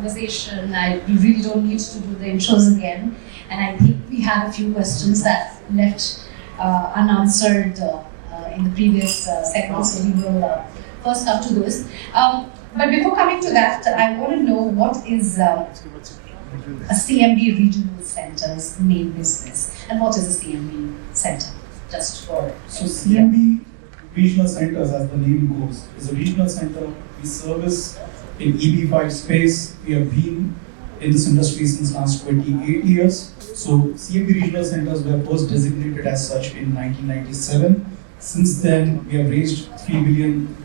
conversation. We really don't need to do the intros again. And I think we have a few questions that left unanswered in the previous segment, so we will first come to those. But before coming to that, I want to know what is a CMB Regional Center's main business, and what is a CMB Center? Just for CMB Regional Centers, as the name goes, is a regional center. We service in EB5 space. We have been in this industry since last 28 years. So CMB Regional Centers were first designated as such in 1997. Since then, we have raised $3 billion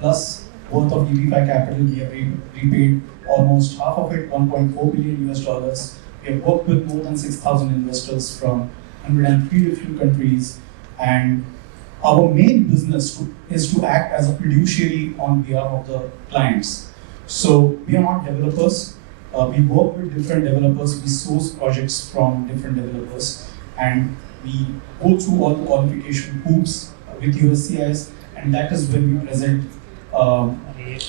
plus worth of EB5 capital. We have repaid almost half of it, $1.4 billion. We have worked with more than 6,000 investors from 103 different countries, and our main business is to act as a fiduciary on behalf of the clients. So we are not developers. We work with different developers. We source projects from different developers, and we go through all the qualification hoops with USCIS, and that is when we present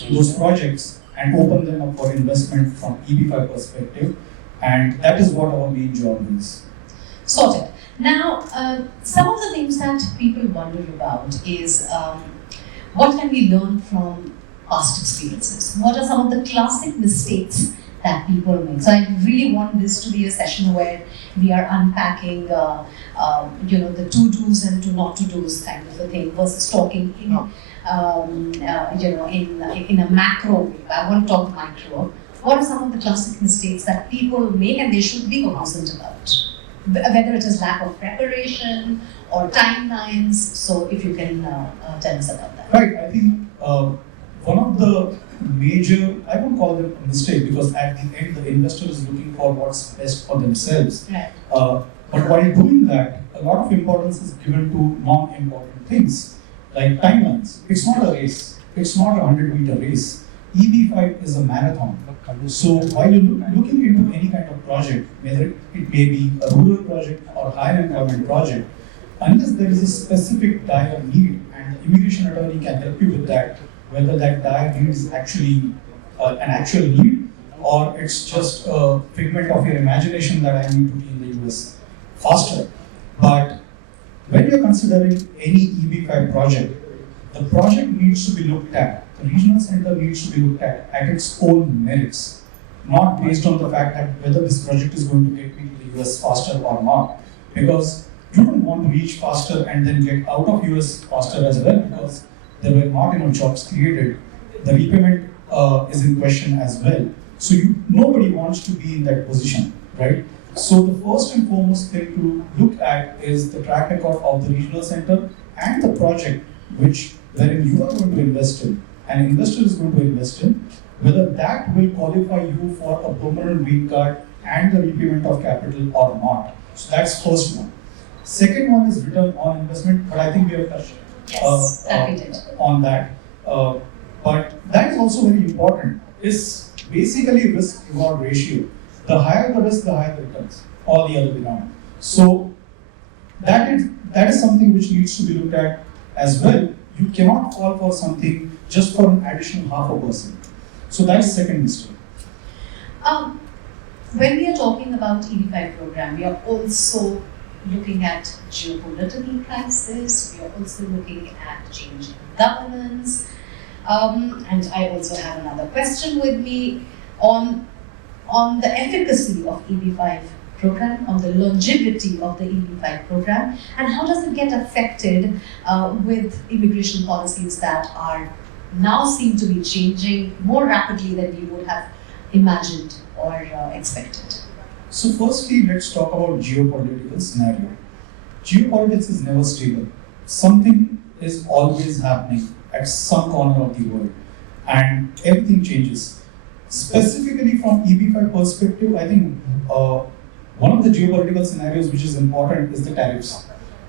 those projects and open them up for investment from EB5 perspective, and that is what our main job is. Sorted. Now, some of the things that people wonder about is what can we learn from past experiences? What are some of the classic mistakes that people make? So I really want this to be a session where we are unpacking, the to-dos and to-not-to-dos kind of a thing versus talking in, in a macro way. I want to talk micro. What are some of the classic mistakes that people make and they should be cognizant about? Whether it is lack of preparation or timelines. So if you can tell us about that. Right, I think one of the major, I won't call them a mistake, because at the end the investor is looking for what's best for themselves. Right. But while doing that, a lot of importance is given to non-important things like timelines. It's not a race. It's not a 100-meter race. EB5 is a marathon. So while you're looking into any kind of project, whether it may be a rural project or higher employment project, unless there is a specific dire need and the immigration attorney can help you with that, whether that dire need is actually an actual need or it's just a figment of your imagination that I need to be in the US faster. But when you're considering any EB5 project, the project needs to be looked at. The regional center needs to be looked at its own merits, not based on the fact that whether this project is going to get me to the US faster or not. Because you don't want to reach faster and then get out of US faster as well, because there were not enough jobs created. The repayment is in question as well. So nobody wants to be in that position, right? So the first and foremost thing to look at is the track record of the regional center and the project wherein you are going to invest in, an investor is going to invest in, whether that will qualify you for a permanent green card and the repayment of capital or not. So that's first one. Second one is return on investment, but I think we have touched on that. But that is also very important. It's basically risk-reward ratio. The higher the risk, the higher the returns, or the other way around. So that is something which needs to be looked at as well. You cannot fall for something just for an additional 0.5%. So that's second mistake. When we are talking about EB5 program, we are also looking at geopolitical crisis. We are also looking at change in governance. And I also have another question with me on the efficacy of EB5 program, on the longevity of the EB5 program, and how does it get affected with immigration policies that are now seem to be changing more rapidly than we would have imagined or expected. So firstly, let's talk about geopolitical scenario. Geopolitics is never stable. Something is always happening at some corner of the world, and everything changes. Specifically from EB5 perspective, I think one of the geopolitical scenarios which is important is the tariffs,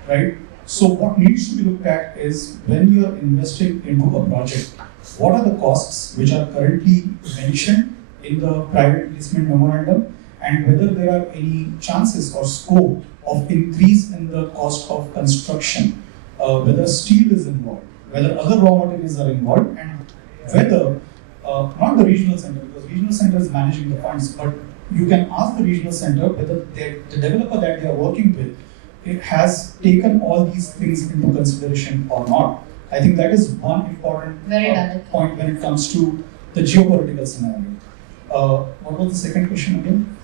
right? So what needs to be looked at is when you are investing into a project, what are the costs which are currently mentioned in the private placement memorandum, and whether there are any chances or scope of increase in the cost of construction, whether steel is involved, whether other raw materials are involved, and whether, not the regional center, because the regional center is managing the funds, but you can ask the regional center whether the developer that they are working with it has taken all these things into consideration or not. I think that is one important point when it comes to the geopolitical scenario. What was the second question again?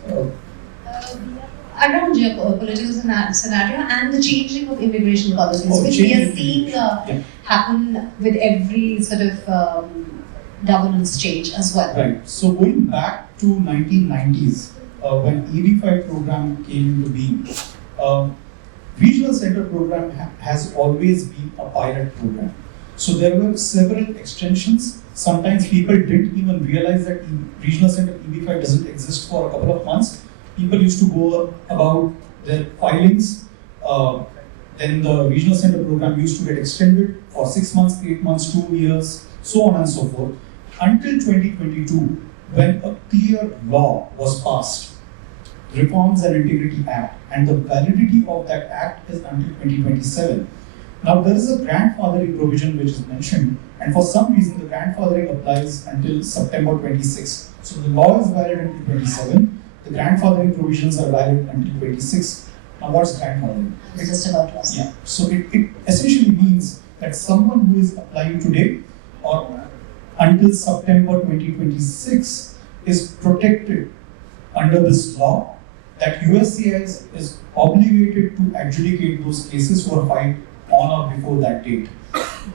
Around geopolitical scenario and the changing of immigration policies, which we are seeing happen with every sort of governance change as well. Right. So going back to 1990s, when EB5 program came into being, regional center program has always been a pilot program. So there were several extensions. Sometimes people didn't even realize that regional center EB5 doesn't exist for a couple of months. People used to go about their filings. Then the regional center program used to get extended for 6 months, 8 months, 2 years, so on and so forth. Until 2022, when a clear law was passed, Reforms and Integrity Act, and the validity of that act is until 2027. Now there is a grandfathering provision which is mentioned, and for some reason the grandfathering applies until September 26. So the law is valid until 27. The grandfathering provisions are valid until 26. Now what's grandfathering? It's just about to ask. Yeah. So it essentially means that someone who is applying today or until September 2026 is protected under this law, that USCIS is obligated to adjudicate those cases who are filed on or before that date.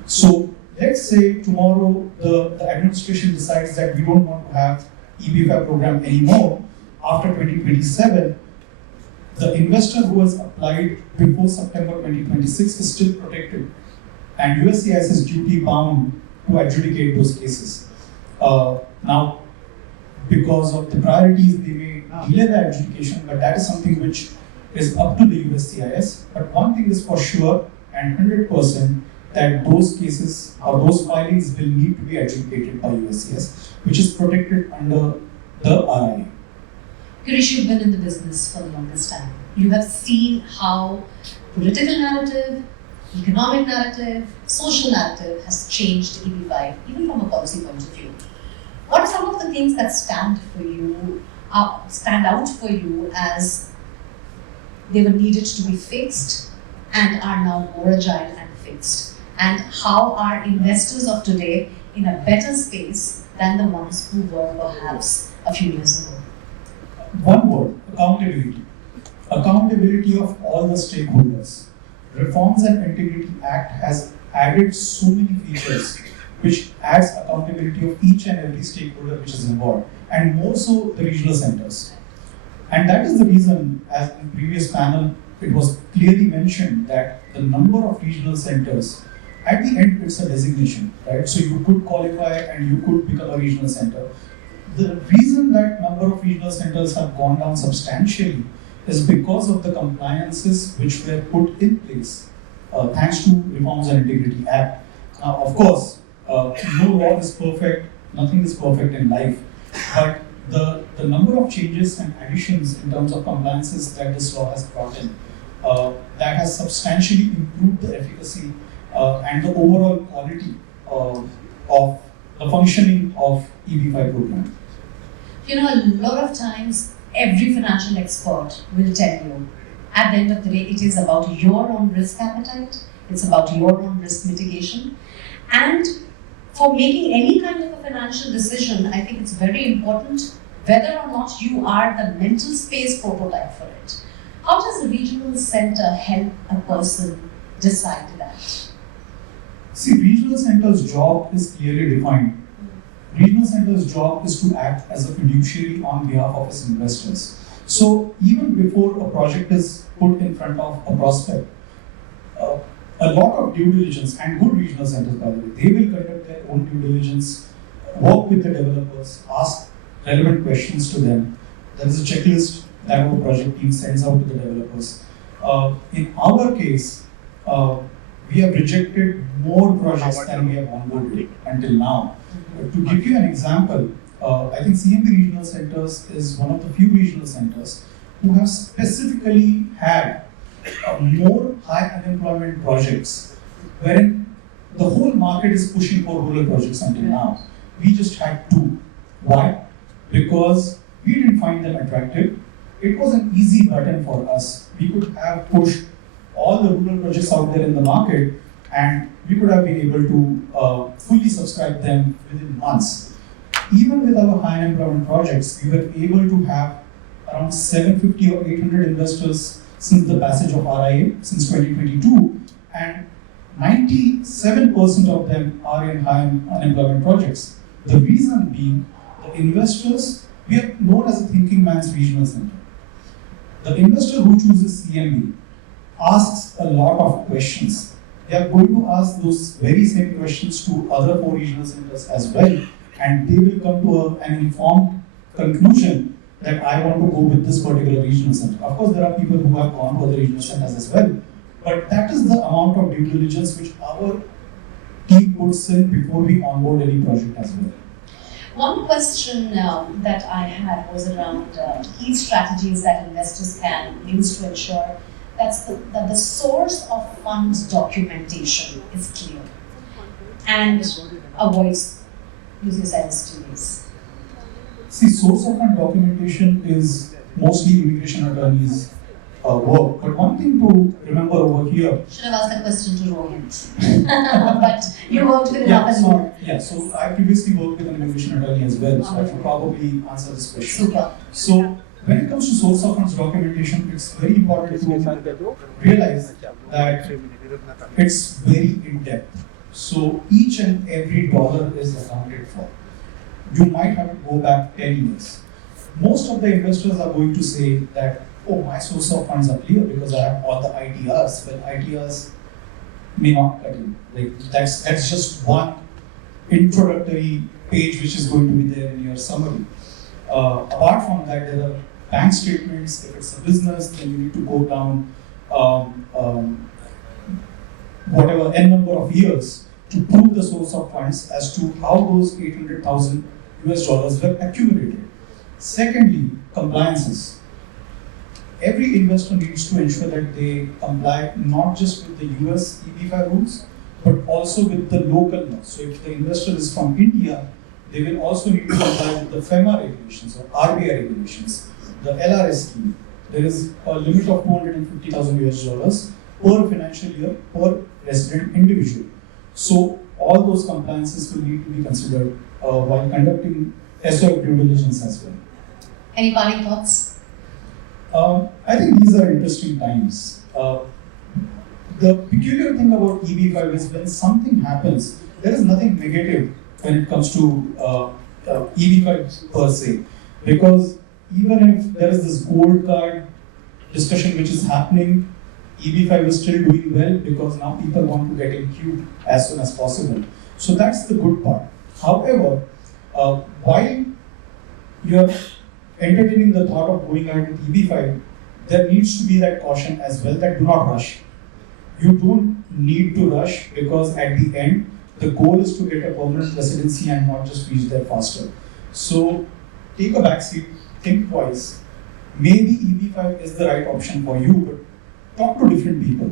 So let's say tomorrow the administration decides that we don't want to have EB5 program anymore. After 2027, the investor who has applied before September 2026 is still protected, and USCIS is duty bound to adjudicate those cases. Now, because of the priorities, they may delay the adjudication, but that is something which is up to the USCIS. But one thing is for sure and 100% that those cases or those filings will need to be adjudicated by USCIS, which is protected under the RIA. Girish, you've been in the business for the longest time. You have seen how political narrative, economic narrative, social narrative has changed EB5, even from a policy point of view. What are some of the things that stand out for you as they were needed to be fixed and are now more agile and fixed? And how are investors of today in a better space than the ones who were perhaps a few years ago? One word: accountability. Accountability of all the stakeholders. Reforms and Integrity Act has added so many features which adds accountability of each and every stakeholder which is involved, and more so the regional centers. And that is the reason, as in previous panel, it was clearly mentioned that the number of regional centers, at the end it's a designation, right? So you could qualify and you could become a regional center. The reason that number of regional centers have gone down substantially is because of the compliances which were put in place thanks to Reforms and Integrity Act. Now, of course, no law is perfect, nothing is perfect in life, but the number of changes and additions in terms of compliances that this law has brought in, that has substantially improved the efficacy and the overall quality of the functioning of EB5 program. You know, a lot of times every financial expert will tell you, at the end of the day, it is about your own risk appetite, it's about your own risk mitigation. And for making any kind of a financial decision, I think it's very important whether or not you are the mental space prototype for it. How does a regional center help a person decide that? See, regional center's job is clearly defined. Regional center's job is to act as a fiduciary on behalf of its investors. So even before a project is put in front of a prospect, a lot of due diligence, and good regional centers, by the way, they will conduct their own due diligence, work with the developers, ask relevant questions to them. There is a checklist that our project team sends out to the developers. In our case, we have rejected more projects than we have onboarded until now. To give you an example, I think CMB Regional Centers is one of the few regional centers who have specifically had more high unemployment projects, wherein the whole market is pushing for rural projects until now. We just had 2. Why? because we didn't find them attractive. It was an easy button for us. We could have pushed all the rural projects out there in the market, and we could have been able to fully subscribe them within months. Even with our high unemployment projects, we were able to have around 750 or 800 investors since the passage of RIA, since 2022, and 97% of them are in high unemployment projects. The reason being, the investors, we are known as a thinking man's regional center. The investor who chooses CMB asks a lot of questions. They are going to ask those very same questions to other 4 regional centers as well, and they will come to an informed conclusion that I want to go with this particular regional center. Of course, there are people who have gone to other regional centers as well, but that is the amount of due diligence which our team puts in before we onboard any project as well. One question that I had was around key strategies that investors can use to ensure that the source of funds documentation is clear and avoids user sensitivity. See, source of fund documentation is mostly immigration attorneys' work. But one thing to remember over here. Should have asked that question to Rohit. But you worked with another. So I previously worked with an immigration attorney as well, so I should probably answer this question. Super. So when it comes to source of funds documentation, it's very important to realize that it's very in-depth. So each and every dollar is accounted for. You might have to go back 10 years. Most of the investors are going to say that, oh, my source of funds are clear because I have all the ITRs. Well, ITRs may not cut in. Like that's just one introductory page which is going to be there in your summary. Apart from that, there are bank statements. If it's a business, then you need to go down whatever n number of years to prove the source of funds as to how those 800,000 US dollars were accumulated. Secondly, compliances. Every investor needs to ensure that they comply not just with the US EB5 rules, but also with the local laws. So if the investor is from India, they will also need to comply with the FEMA regulations or RBI regulations, the LRS scheme. There is a limit of 250,000 US dollars per financial year per resident individual. So all those compliances will need to be considered while conducting SOF due diligence as well. Any parting thoughts? I think these are interesting times. The peculiar thing about EB5 is when something happens, there is nothing negative when it comes to EB5 per se. Because even if there is this gold card discussion which is happening, EB5 is still doing well because now people want to get in queue as soon as possible. So that's the good part. However, while you're entertaining the thought of going ahead with EB5, there needs to be that caution as well that do not rush. You don't need to rush because at the end, the goal is to get a permanent residency and not just reach there faster. So take a backseat, think twice. Maybe EB5 is the right option for you, but talk to different people.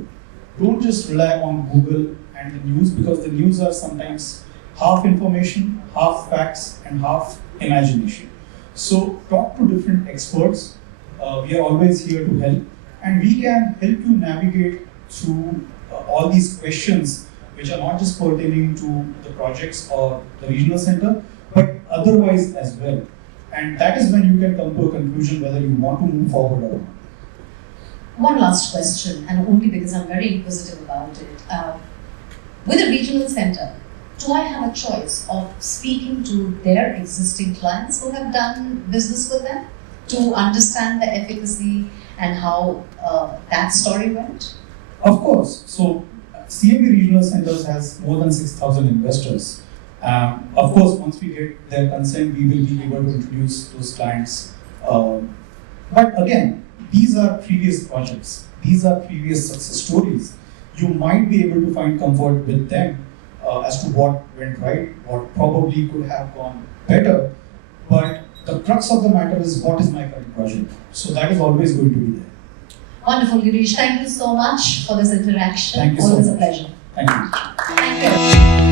Don't just rely on Google and the news because the news are sometimes half information, half facts, and half imagination. So talk to different experts. We are always here to help, and we can help you navigate through all these questions which are not just pertaining to the projects or the regional center, but otherwise as well. And that is when you can come to a conclusion whether you want to move forward or not. One last question, and only because I'm very inquisitive about it. With a regional center, do I have a choice of speaking to their existing clients who have done business with them to understand the efficacy and how that story went? Of course. So CMB Regional Centers has more than 6,000 investors. Of course, once we get their consent, we will be able to introduce those clients. But again, these are previous projects. These are previous success stories. You might be able to find comfort with them as to what went right, what probably could have gone better. But the crux of the matter is what is my current project. So that is always going to be there. Wonderful, Girish. Thank you so much for this interaction. Thank you so Always much. a pleasure. Thank you. Thank you.